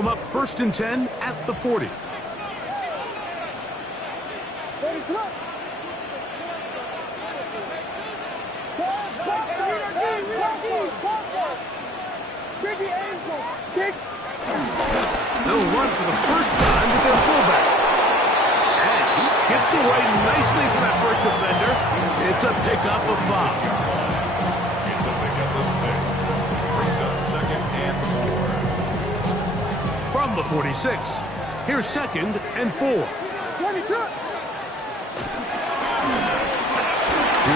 come up 1st and 10 at the 40. They'll run for the first time with their fullback. And he skips away nicely from that first defender. It's a pickup of 5. It's a pickup of 6. Brings up 2nd and 4. From the 46, here's 2nd and 4. Here's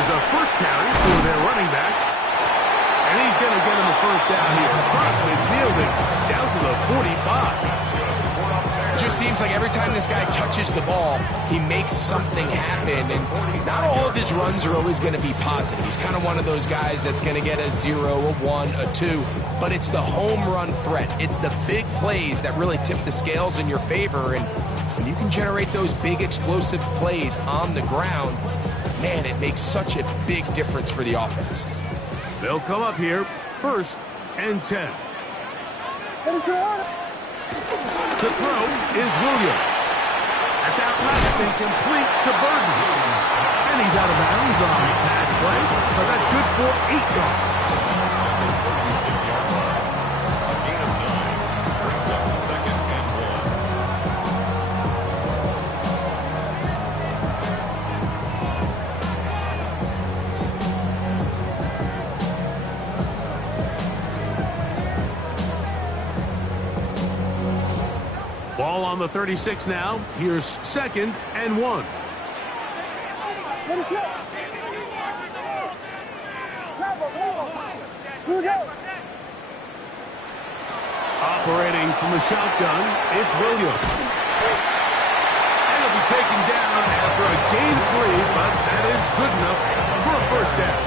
a first carry for their running back. And he's going to get him a first down here. Across midfield and down to the 45. It just seems like every time this guy touches the ball, he makes something happen. And not all of his runs are always going to be positive. He's kind of one of those guys that's going to get a 0, a 1, a 2. But it's the home run threat. It's the big plays that really tip the scales in your favor. And when you can generate those big explosive plays on the ground, man, it makes such a big difference for the offense. They'll come up here 1st and 10. The throw is Williams. That's outlast and complete to Burton. And he's out of bounds on the pass play, but that's good for 8 yards. 36-yard line. A gain of 9. Brings up 2nd and 1. Ball on the 36 now. Here's 2nd and 1. Operating from the shotgun, it's Williams. And he'll be taken down after a gain of 3, but that is good enough for a first down.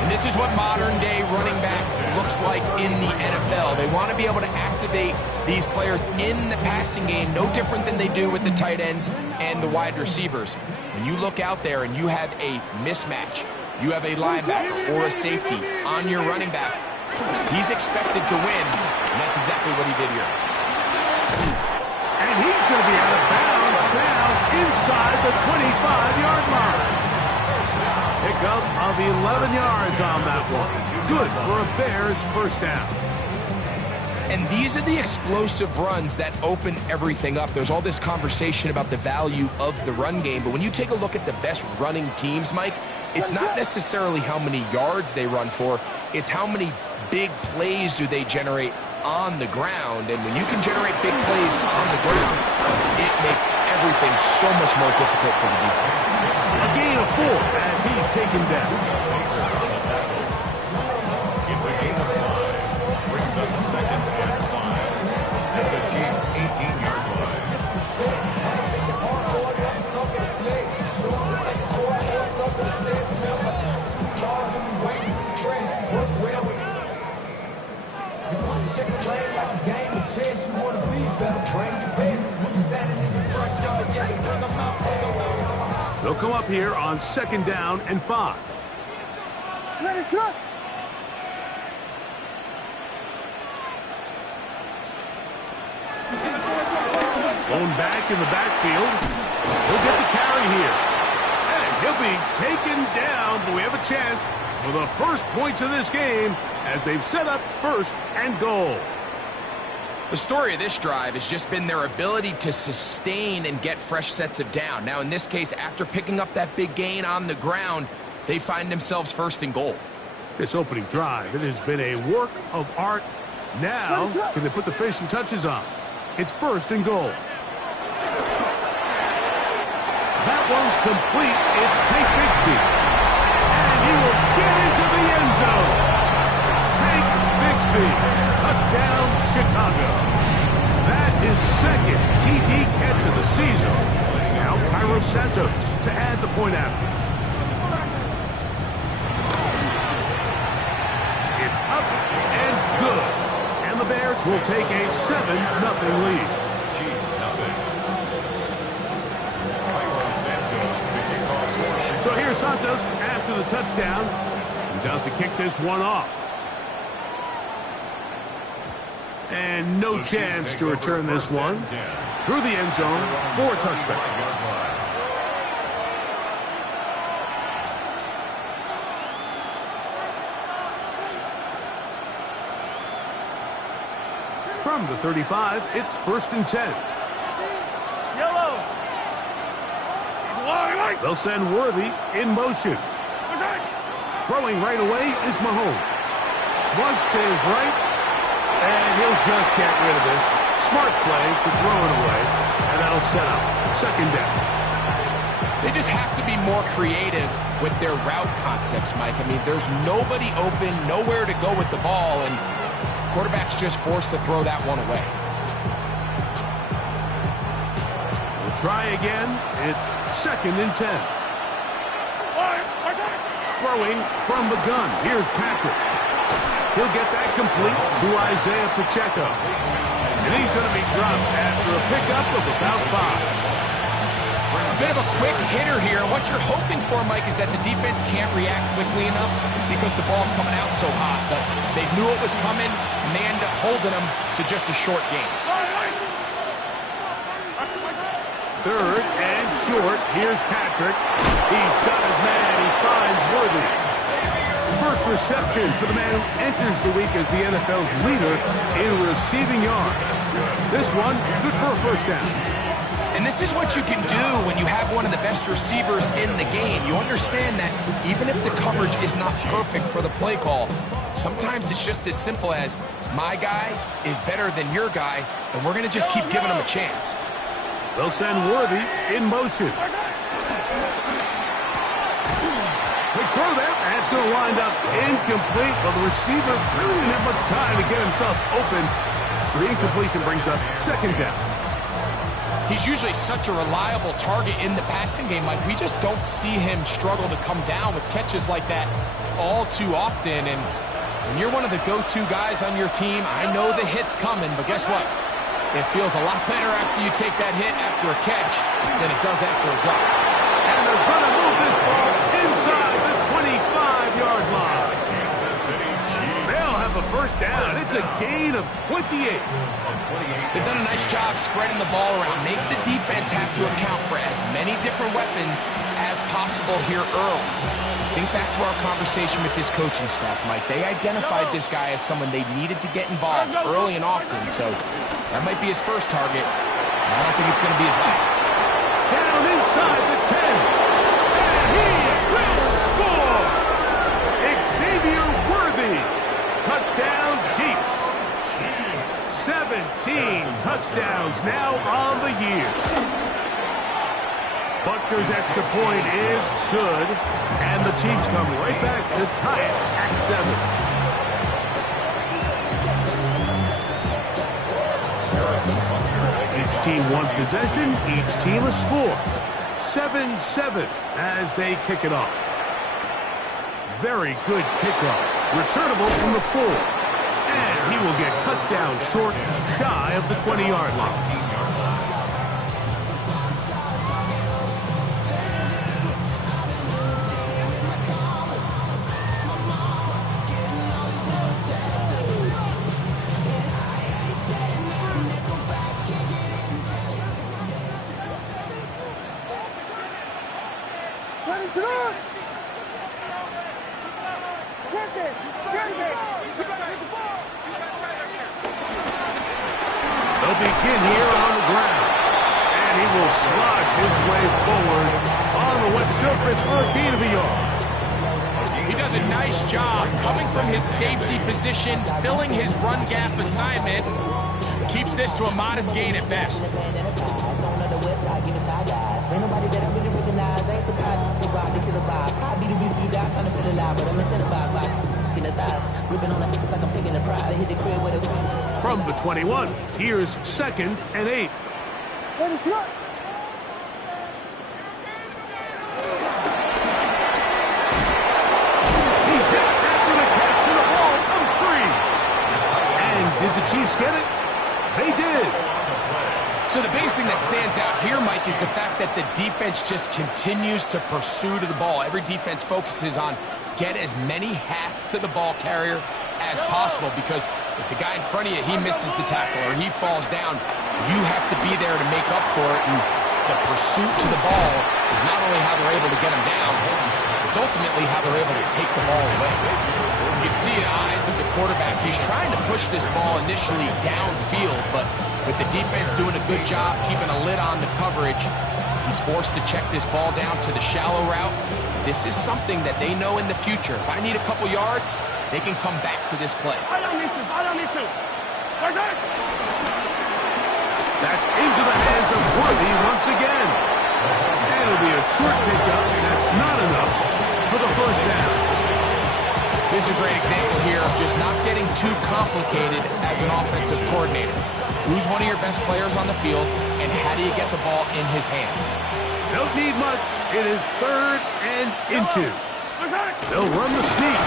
And this is what modern-day running back looks like in the NFL. They want to be able to activate these players in the passing game, no different than they do with the tight ends and the wide receivers. When you look out there and you have a mismatch, you have a linebacker or a safety on your running back, he's expected to win, and that's exactly what he did here. And he's going to be out of bounds down inside the 25-yard line. Pickup of 11 yards on that one. Good for a Bears first down. And these are the explosive runs that open everything up. There's all this conversation about the value of the run game, but when you take a look at the best running teams, Mike, it's not necessarily how many yards they run for, it's how many big plays do they generate on the ground. And when you can generate big plays on the ground, it makes everything so much more difficult for the defense. A gain of 4 as he's taken down. It's a gain of 5. Brings up 2nd and 5. At the Chiefs' 18-yard line. They'll come up here on 2nd down and 5. Thrown back in the backfield. He'll get the carry here. And he'll be taken down, but we have a chance for the first points of this game as they've set up 1st and goal. The story of this drive has just been their ability to sustain and get fresh sets of down. Now, in this case, after picking up that big gain on the ground, they find themselves 1st and goal. This opening drive, it has been a work of art. Now, can they put the finishing touches on? It's 1st and goal. That one's complete. It's Tank Bigsby. And he will get into the end zone. Tank Bigsby. Touchdown, Chicago. That is 2nd TD catch of the season. Now Cairo Santos to add the point after. It's up and good. And the Bears will take a 7-0 lead. Chiefs, nothing. Cairo Santos, the kickoff portion. So here's Santos after the touchdown. He's out to kick this one off. And no chance to return this one. Through the end zone for a touchback. From the 35, it's 1st and 10. Yellow. They'll send Worthy in motion. Throwing right away is Mahomes. Flush to his right, and he'll just get rid of this. Smart play to throw it away, and that'll set up 2nd down. They just have to be more creative with their route concepts, Mike. I mean, there's nobody open, nowhere to go with the ball, and quarterback's just forced to throw that one away. We'll try again. It's 2nd and 10. Throwing from the gun. Here's Patrick. He'll get that complete to Isaiah Pacheco. And he's going to be dropped after a pickup of about 5. A bit of a quick hitter here. What you're hoping for, Mike, is that the defense can't react quickly enough because the ball's coming out so hot. But they knew it was coming, and they end up holding them to just a short game. 3rd and short. Here's Patrick. He's got his man. He finds Worthy. First reception for the man who enters the week as the NFL's leader in receiving yards. This one, good for a 1st down. And this is what you can do when you have one of the best receivers in the game. You understand that even if the coverage is not perfect for the play call, sometimes it's just as simple as my guy is better than your guy, and we're going to just keep giving him a chance. They'll send Worthy in motion. Quick throw there. That's going to wind up incomplete. Well, the receiver really didn't have much time to get himself open. So the incompletion brings up 2nd down. He's usually such a reliable target in the passing game. Like, we just don't see him struggle to come down with catches like that all too often. And when you're one of the go-to guys on your team, I know the hit's coming, but guess what? It feels a lot better after you take that hit after a catch than it does after a drop. And they're going to move this ball inside the 25-yard line. They'll have a 1st down. It's a gain of 28. They've done a nice job spreading the ball around. Make the defense have to account for as many different weapons as possible here early. Think back to our conversation with this coaching staff, Mike. They identified this guy as someone they needed to get involved early and often, so that might be his first target. I don't think it's going to be his last. Down inside the 10. And he will score! Xavier Worthy. Touchdown, Chiefs. 17 touchdowns now on the year. Butker's extra point is good, and the Chiefs come right back to tie it at 7. Each team one possession, each team a score. 7-7 as they kick it off. Very good kickoff. Returnable from the 4. And he will get cut down short, shy of the 20-yard line. They'll begin here on the ground. And he will slosh his way forward on the wet surface for a gain of a yard. He does a nice job coming from his safety position, filling his run gap assignment. Keeps this to a modest gain at best. From the 21, here's 2nd and 8. He's hit after the catch, and the ball comes free. And did the Chiefs get it? They did. So the biggest thing that stands out here, Mike, is the fact that the defense just continues to pursue to the ball. Every defense focuses on get as many hats to the ball carrier as possible, because If the guy in front of you, he misses the tackle or he falls down, you have to be there to make up for it. And the pursuit to the ball is not only how they're able to get him down, it's ultimately how they're able to take the ball away. You can see in the eyes of the quarterback, he's trying to push this ball initially downfield, but with the defense doing a good job keeping a lid on the coverage, he's forced to check this ball down to the shallow route. This is something that they know in the future. If I need a couple yards, they can come back to this play. That's into the hands of Worthy once again. And it'll be a short pickup, and that's not enough for the first down. This is a great example here of just not getting too complicated as an offensive coordinator. Who's one of your best players on the field, and how do you get the ball in his hands? Don't need much. It is 3rd and inches. They'll run the sneak,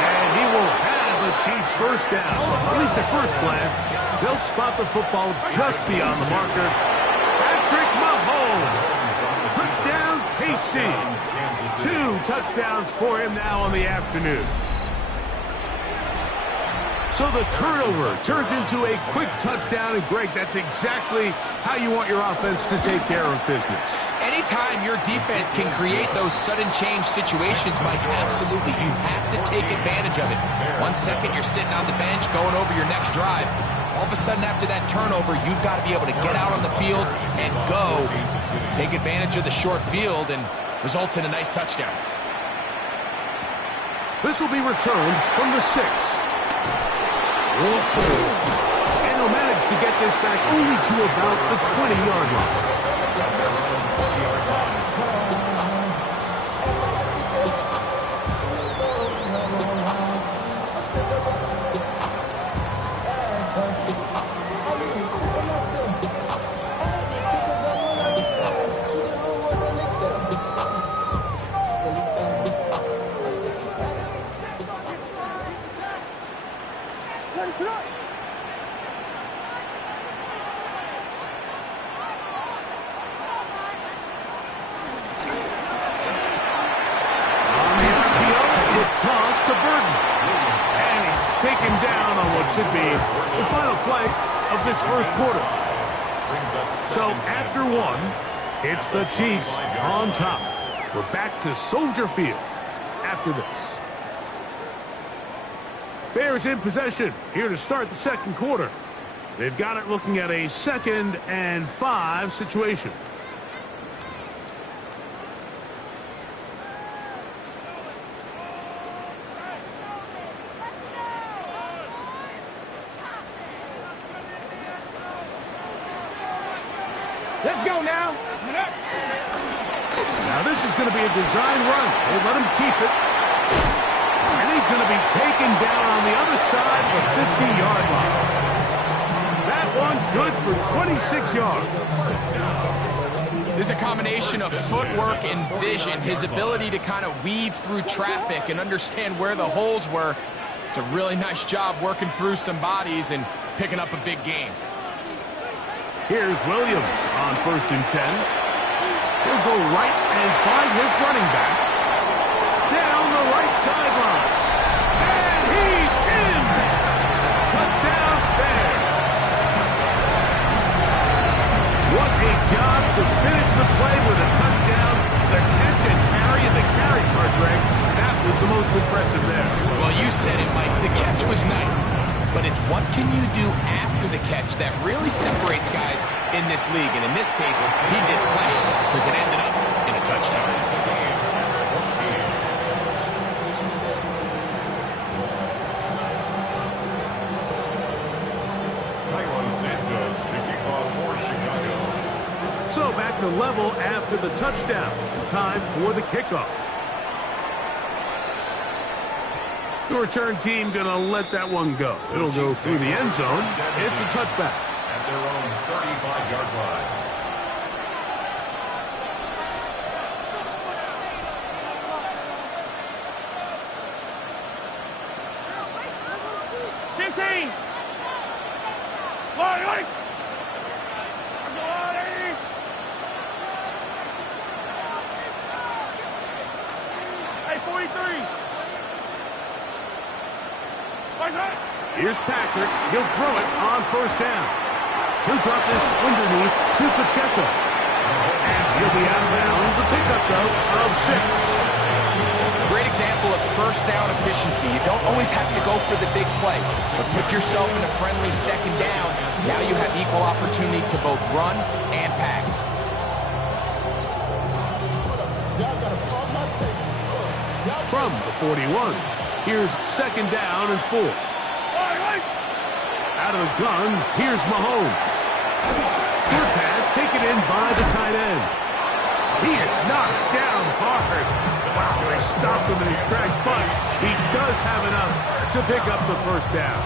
and he will have the Chiefs' first down. At least at first glance, they'll spot the football just beyond the marker. Patrick Mahomes. Touchdown, KC. 2 touchdowns for him now on the afternoon. So the turnover turns into a quick touchdown, and Greg, that's exactly how you want your offense to take care of business. Anytime your defense can create those sudden change situations, Mike, absolutely, you have to take advantage of it. 1 second, you're sitting on the bench going over your next drive. All of a sudden, after that turnover, you've got to be able to get out on the field and go. Take advantage of the short field and results in a nice touchdown. This will be returned from the 6. And they'll manage to get this back only to about the 20-yard line. Should be the final play of this first quarter. So after 1, it's the Chiefs on top. We're back to Soldier Field after this. Bears in possession here to start the second quarter. They've got it looking at a 2nd and 5 situation. Let's go now. Now this is going to be a design run. They let him keep it. And he's going to be taken down on the other side of the 50-yard line. That one's good for 26 yards. There's a combination of footwork and vision, his ability to kind of weave through traffic and understand where the holes were. It's a really nice job working through some bodies and picking up a big gain. Here's Williams on 1st and 10. He'll go right and find his running back down the right sideline. And he's in! Touchdown Bears! What a job to finish the play with a touchdown. The catch and carry, and the carry part, Greg, that was the most impressive there. Well, you said it, Mike. The catch was nice. But it's what can you do after the catch that really separates guys in this league. And in this case, he did plenty because it ended up in a touchdown. So back to level after the touchdown. Time for the kickoff. The return team going to let that one go. It'll go through the end zone. It's a touchback. At their own 35-yard line. 15. Hey, 43. Here's Patrick. He'll throw it on first down. He'll drop this underneath to Pacheco. And he'll be out of bounds. A pickup, though, of 6. Great example of first down efficiency. You don't always have to go for the big play, but put yourself in a friendly second down. Now you have equal opportunity to both run and pass. From the 41, here's second down and 4. Out of the gun, here's Mahomes. Short pass taken in by the tight end. He is knocked down hard. Wow, they stopped him in his tracks, but he does have enough to pick up the first down.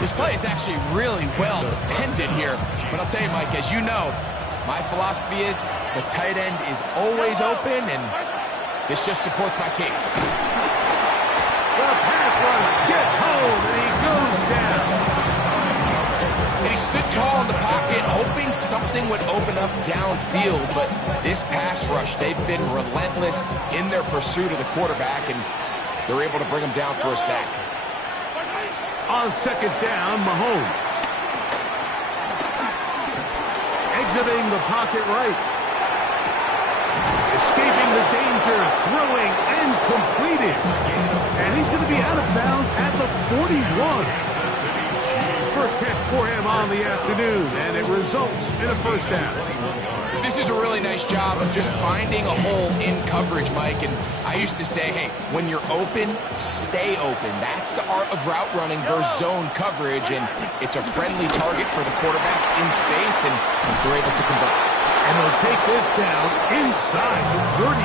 This play is actually really well defended here. But I'll tell you, Mike, as you know, my philosophy is the tight end is always open, and this just supports my case. The pass rush gets home, and he goes down. And he stood tall in the pocket, hoping something would open up downfield. But this pass rush, they've been relentless in their pursuit of the quarterback, and they're able to bring him down for a sack. On second down, Mahomes. Exiting the pocket right. Escaping the danger, throwing, and completed. And he's going to be out of bounds at the 41. First catch for him on the afternoon, and it results in a first down. This is a really nice job of just finding a hole in coverage, Mike. And I used to say, hey, when you're open, stay open. That's the art of route running versus zone coverage, and it's a friendly target for the quarterback in space, and they're able to convert. And they'll take this down inside the 35.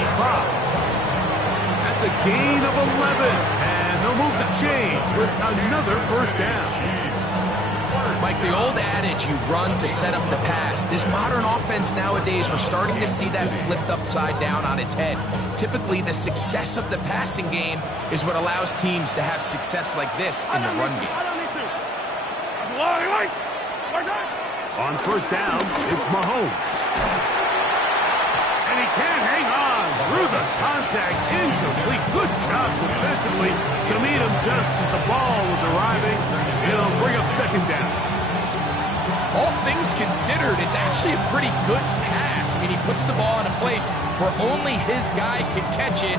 That's a gain of 11, and they'll move the chains with another first down. Mike, the old adage, you run to set up the pass. This modern offense nowadays, we're starting to see that flipped upside down on its head. Typically, the success of the passing game is what allows teams to have success like this in the run game. On first down, it's Mahomes. And he can't hang on through the contact. Incomplete. Good job defensively to meet him just as the ball was arriving. It'll bring up second down. All things considered, it's actually a pretty good pass. I mean, he puts the ball in a place where only his guy can catch it.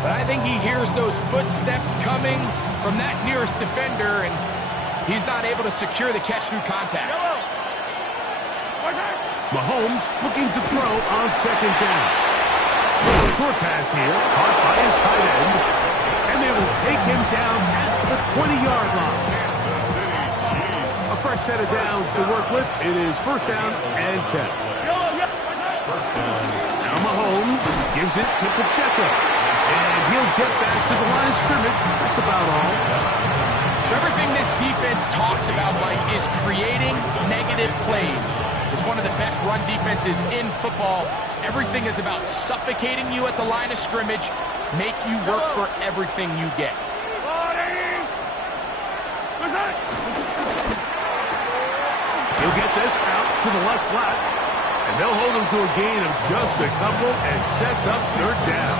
But I think he hears those footsteps coming from that nearest defender, and he's not able to secure the catch through contact. Mahomes looking to throw on second down. A short pass here, caught by his tight end, and they will take him down at the 20-yard line. A fresh set of downs to work with. It is first down and 10. Now Mahomes gives it to Pacheco, and he'll get back to the line of scrimmage. That's about all. So everything this defense talks about, Mike, is creating negative plays. It's one of the best run defenses in football. Everything is about suffocating you at the line of scrimmage, make you work for everything you get. He'll get this out to the left flat, and they'll hold him to a gain of just a couple and sets up third down.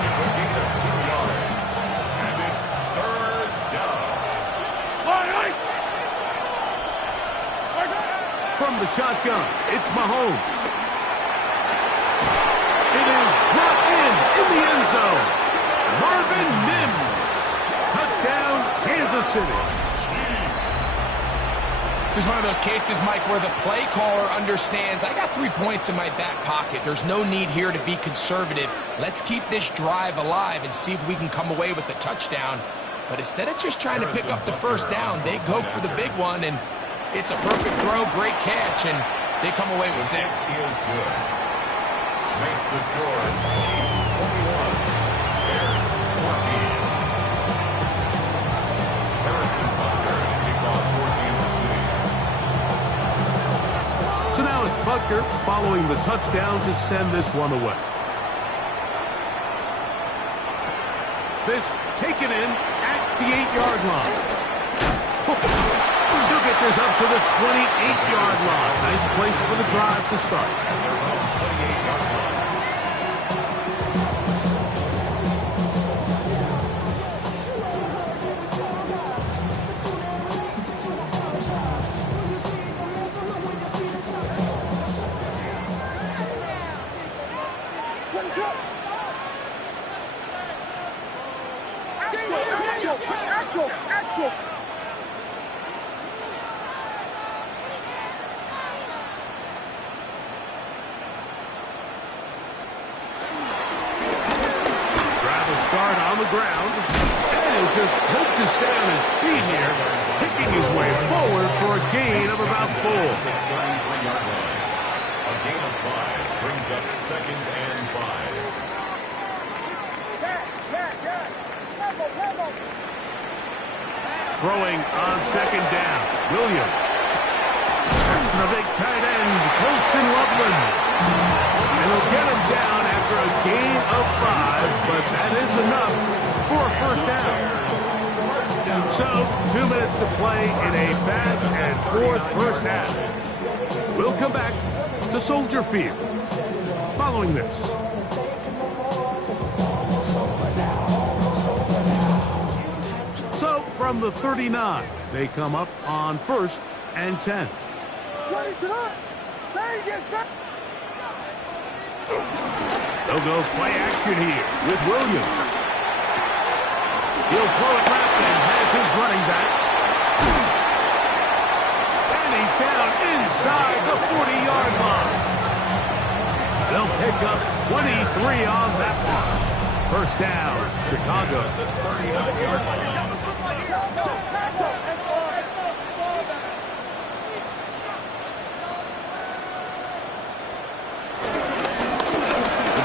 It's a gain of 2 yards, and it's third down. From the shotgun, it's Mahomes. It is brought in the end zone. Marvin Mims. Touchdown, Kansas City. This is one of those cases, Mike, where the play caller understands, I got 3 points in my back pocket. There's no need here to be conservative. Let's keep this drive alive and see if we can come away with a touchdown. But instead of just trying to pick up the first down, they go for the big one, and it's a perfect throw, great catch, and they come away with 6. He is good. Makes the score Chiefs 21, Bears 14. Harrison Butker to kick off for Kansas City. So now it's Butker following the touchdown to send this one away. This taken in at the 8-yard line. He'll get this up to the 28-yard line. Nice place for the drive to start. Their own 28-yard line. Axel! Start on the ground, and he'll just hope to stay on his feet here, picking his way forward for a gain of about 4. A gain of 5 brings up 2nd and 5. Throwing on 2nd down, Williams. There's the big tight end, Colston Loveland. And he'll get him down after a gain of 5, but that is enough for a first down. So, 2 minutes to play in a back and forth first half. We'll come back to Soldier Field following this. So, from the 39, they come up on 1st and 10. They'll go play action here with Williams. He'll throw it left and has his running back. And he's down inside the 40-yard line. They'll pick up 23 on that one. First down, Chicago.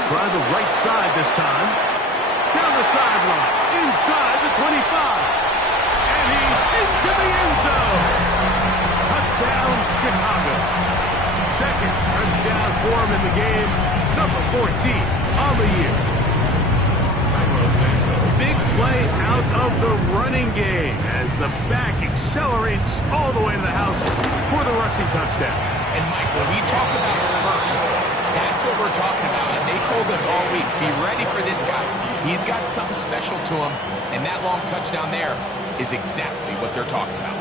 Try the right side this time. Down the sideline. Inside the 25. And he's into the end zone. Touchdown, Chicago. Second touchdown for him in the game. Number 14 on the year. Big play out of the running game as the back accelerates all the way to the house for the rushing touchdown. And Mike, when we talk about first, that's what we're talking about. And they told us all week, be ready for this guy. He's got something special to him. And that long touchdown there is exactly what they're talking about.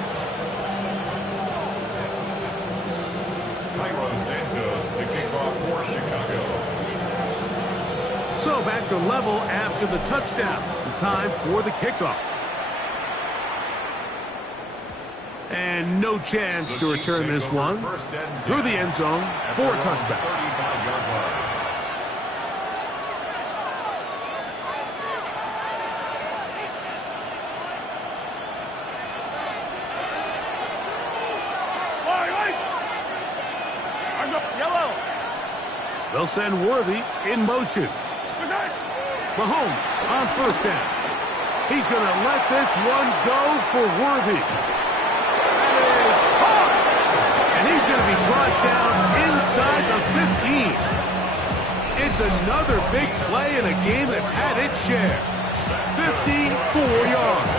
Cairo Santos to kick off for Chicago. So back to level after the touchdown. Time for the kickoff. And no chance to return this one through the end zone for a touchback. Yellow. They'll send Worthy in motion. Mahomes on first down. He's going to let this one go for Worthy. That is hard. And he's going to be brought down inside the 15. It's another big play in a game that's had its share. 54 yards.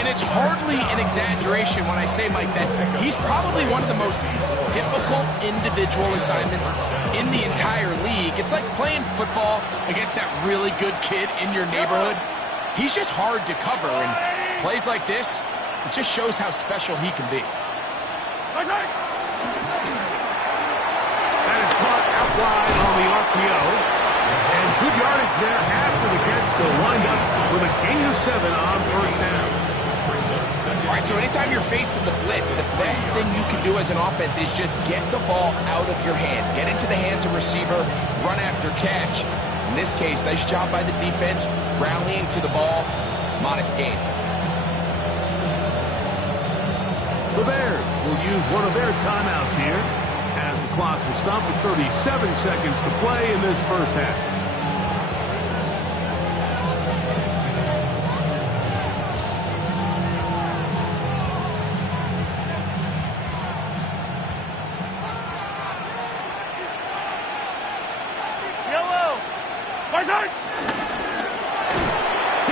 And it's hardly an exaggeration when I say, Mike, that he's probably one of the most difficult individual assignments in the entire league. It's like playing football against that really good kid in your neighborhood. He's just hard to cover, and plays like this, it just shows how special he can be. That is caught out wide on the RPO. And good yardage there after the catch. They'll wind up with a gain of 7 on first down. All right, so anytime you're facing the blitz, the best thing you can do as an offense is just get the ball out of your hand. Get into the hands of receiver, run after catch. In this case, nice job by the defense, rallying to the ball, modest gain. The Bears will use one of their timeouts here as the clock will stop with 37 seconds to play in this first half.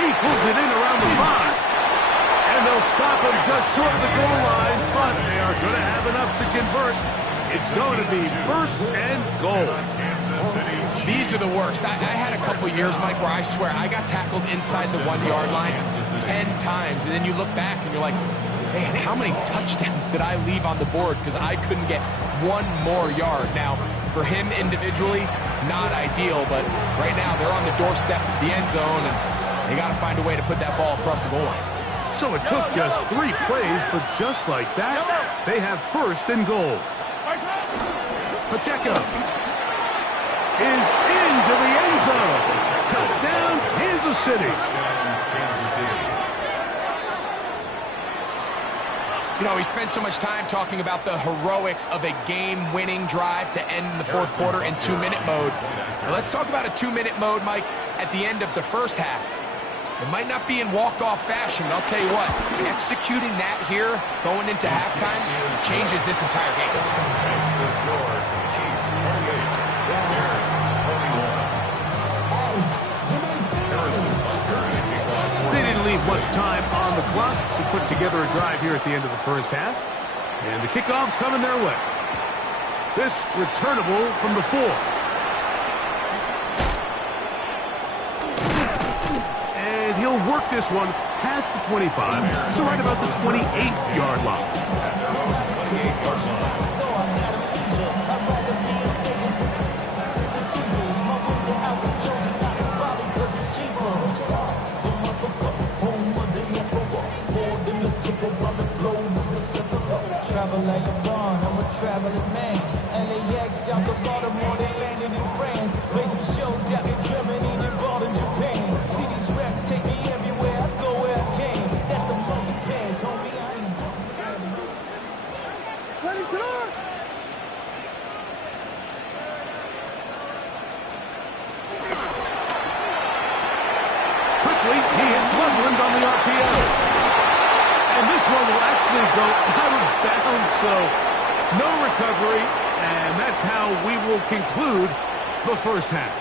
He pulls it in around the 5. And they'll stop him just short of the goal line, but they are going to have enough to convert. It's going to be 1st and goal. These are the worst. I had a couple years, Mike, where I swear I got tackled inside the 1-yard line 10 times. And then you look back and you're like, man, how many touchdowns did I leave on the board because I couldn't get one more yard? Now, for him individually, not ideal, but right now they're on the doorstep of the end zone, and they got to find a way to put that ball across the goal line. So it took just 3 plays, but just like that, they have first and goal. Pacheco is into the end zone. Touchdown, Kansas City. You know, we spent so much time talking about the heroics of a game-winning drive to end the fourth quarter in 2-minute mode. Now let's talk about a 2-minute mode, Mike, at the end of the first half. It might not be in walk-off fashion, but I'll tell you what, executing that here, going into halftime, changes this entire game. Makes the score. Chiefs 28, Bears 41. Harrison Butker and a kickoff. They didn't leave much time on the clock to put together a drive here at the end of the first half. And the kickoff's coming their way. This returnable from the 4. And he'll work this one past the 25 to right about the 28-yard line. At their own 28-yard line. Travel like a bond, I'm a traveling man. LAX out to Baltimore, they landed in France. Play some shows out in Germany, involved in Japan. See these reps take me everywhere, I go where I can. That's the monkey pass, homie. I ain't ready to learn. Quickly, he hits Loveland on the RPO. And this one will actually go out of bounds, so no recovery, and that's how we will conclude the first half.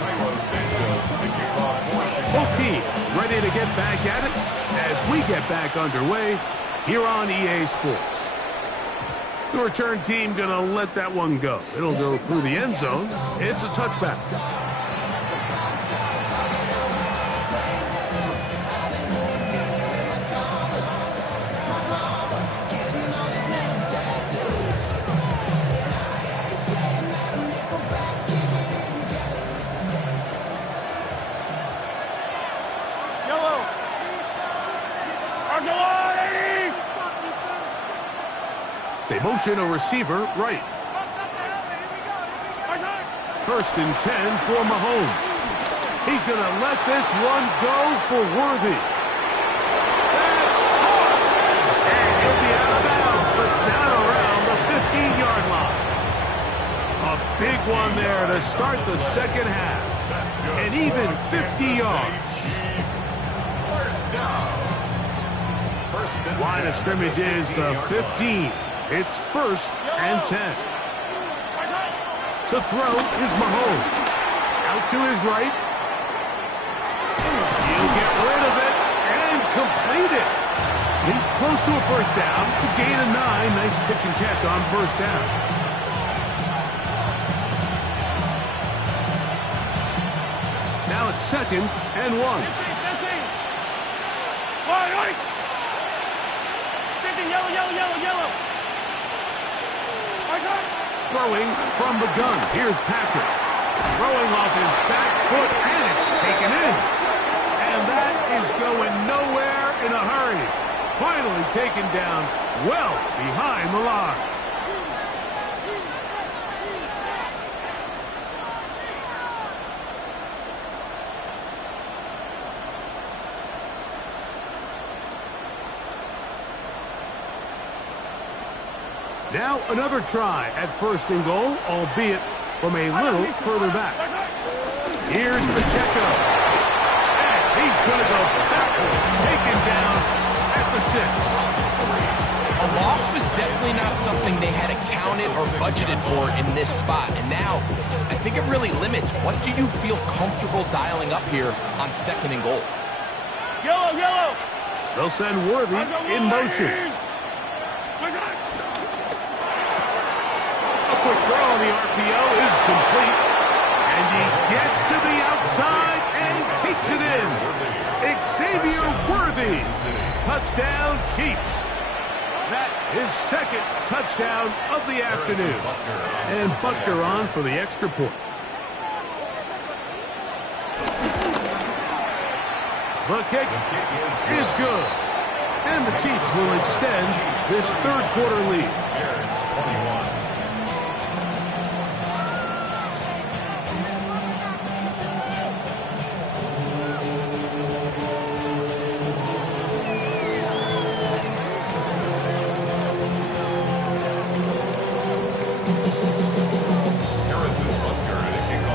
Cairo Santos, the kickoff for Chicago. Both teams ready to get back at it as we get back underway here on EA Sports. The return team going to let that one go. It'll go through the end zone. It's a touchback. Yellow. Arsenal 80. They motion a receiver right. First and 10 for Mahomes. He's going to let this one go for Worthy. That's hard. And he'll be out of bounds, but down around the 15-yard line. A big one there to start the second half. And even 50 yards. First down. Line of scrimmage is the 15. It's first and 10. To throw is Mahomes. Out to his right. He'll get rid of it and complete it. He's close to a first down to gain a 9. Nice pitch and catch on first down. Now it's second and 1. Yellow. Throwing from the gun. Here's Patrick. Throwing off his back foot, and it's taken in. And that is going nowhere in a hurry. Finally taken down well behind the line. Now another try at first and goal, albeit from a little further back. Here's Pacheco. And he's going to go backward, taken down at the 6. A loss was definitely not something they had accounted or budgeted for in this spot. And now, I think it really limits what do you feel comfortable dialing up here on second and goal. Yellow. They'll send Worthy in motion. A quick throw on the RPO is complete. And he gets to the outside and takes it in. Xavier Worthy. Touchdown, Chiefs. That is second touchdown of the afternoon. And Butker on for the extra point. The kick is good. And the Chiefs will extend this third quarter lead. Bears 21.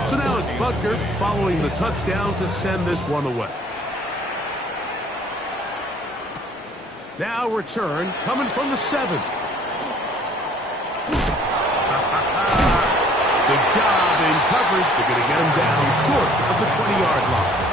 So now it's Butker following the touchdown to send this one away. Now return coming from the 7. Good job in coverage. They're going to get him down short of the 20-yard line.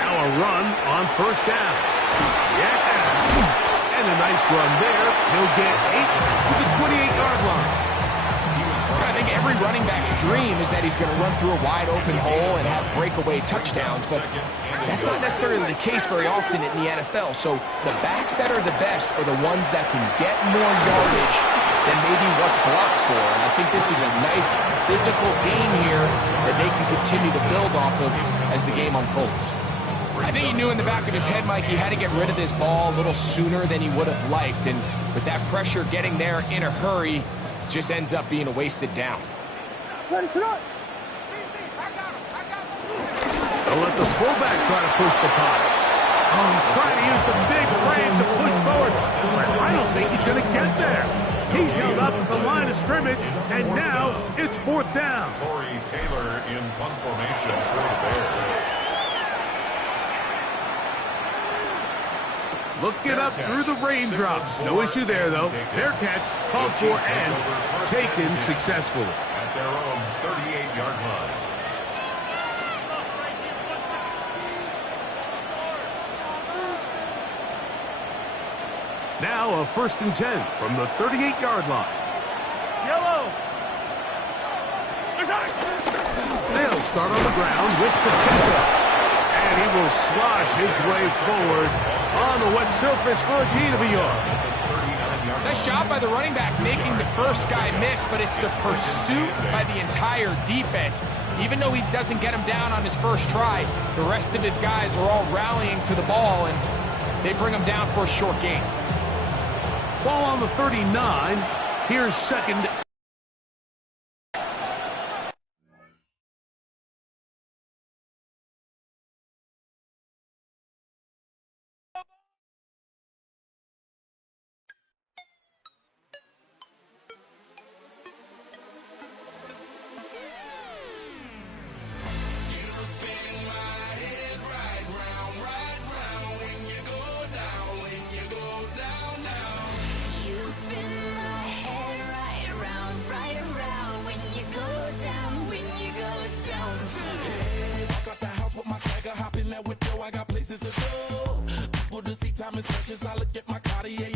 Now a run on first down. Yeah. And a nice run there. He'll get 8 to the 28-yard line. I think every running back's dream is that he's going to run through a wide open hole and have breakaway touchdowns, but that's not necessarily the case very often in the NFL. So the backs that are the best are the ones that can get more yardage than maybe what's blocked for. And I think this is a nice physical game here that they can continue to build off of as the game unfolds. I think he knew in the back of his head, Mike, he had to get rid of this ball a little sooner than he would have liked. And with that pressure getting there in a hurry, just ends up being a wasted down. They'll let the fullback try to push the pot. Oh, he's trying to use the big frame to push forward. But I don't think he's going to get there. He's held up at the line of scrimmage, and now it's fourth down. Tory Taylor in punt formation for the Bears. Looking up through the raindrops. No issue there, though. Their catch called for and taken successfully. At their own 38-yard line. Now a 1st and 10 from the 38-yard line. Yellow. They'll start on the ground with Pacheco. And he will slosh his way forward on the wet surface for a gain of a yard. Nice job by the running back making the first guy miss, but it's the pursuit by the entire defense. Even though he doesn't get him down on his first try, the rest of his guys are all rallying to the ball, and they bring him down for a short gain. Ball on the 39. Here's second. I got places to go. People to see, time is precious. I look at my Cartier.